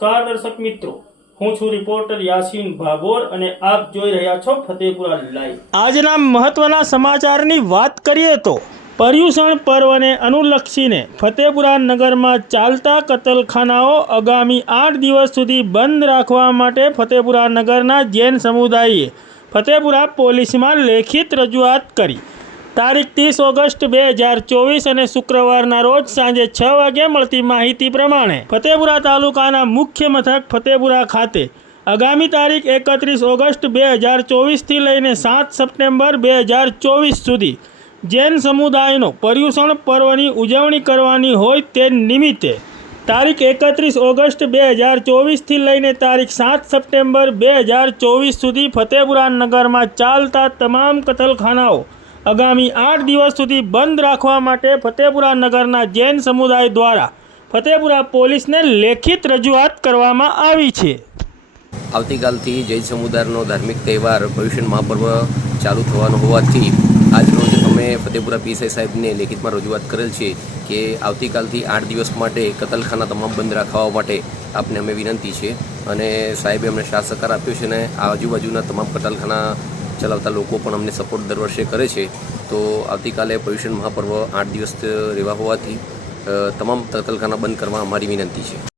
નમસ્કાર દર્શક મિત્રો, હું છું રિપોર્ટર યાસીન ભાગોર અને આપ જોઈ રહ્યા છો ફતેપુરા લાઈવ। આજના મહત્વના સમાચારની વાત કરીએ તો પર્યુષણ પર્વને અનુલક્ષીને ફતેપુરા નગરમાં ચાલતા કતલખાનાઓ આગામી 8 દિવસ સુધી બંધ રાખવા માટે ફતેપુરા નગરના જૈન સમુદાયે ફતેપુરા પોલીસમાં લેખિત રજૂઆત કરી। તારીખ 30 ઓગસ્ટ 2024 અને શુક્રવારના રોજ સાંજે 6 વાગે મળતી માહિતી પ્રમાણે ફતેપુરા તાલુકાના મુખ્ય મથક ફતેપુરા ખાતે આગામી તારીખ 31 ઓગસ્ટ 2024 થી લઈને 7 સપ્ટેમ્બર 2024 સુધી જૈન સમુદાયનો પર્યુષણ પર્વની ઉજવણી કરવાની હોય તે નિમિત્તે તારીખ 31 ઓગસ્ટ 2024 થી લઈને તારીખ 7 સપ્ટેમ્બર 2024 સુધી ફતેપુરા નગરમાં ચાલતા તમામ કતલખાનાઓ આગામી 8 દિવસ સુધી બંધ રાખવા માટે ફતેપુરા નગરના જૈન સમુદાય દ્વારા ફતેપુરા પોલીસને લેખિત રજૂઆત કરવામાં આવી છે। આવતીકાલથી જૈન સમુદાયનો ધાર્મિક તહેવાર પર્યુષણ મહાપર્વ ચાલુ થવાનો હોવાથી આજરોજ અમે ફતેપુરા પીએસઆઈ સાહેબને લેખિતમાં રજૂઆત કરેલ છે કે આવતીકાલથી 8 દિવસ માટે કતલખાના તમામ બંધ રાખવા માટે આપને અમે વિનંતી છે અને સાહેબે અમને સાથ સહકાર આપ્યો છે અને આજુબાજુના તમામ કતલખાના ચલાવતા લોકો પણ અમને સપોર્ટ દર વર્ષે કરે છે। તો આવતીકાલે પર્યુષણ મહાપર્વ 8 દિવસ રહેવા હોવાથી તમામ કતલખાના બંધ કરવા અમારી વિનંતી છે।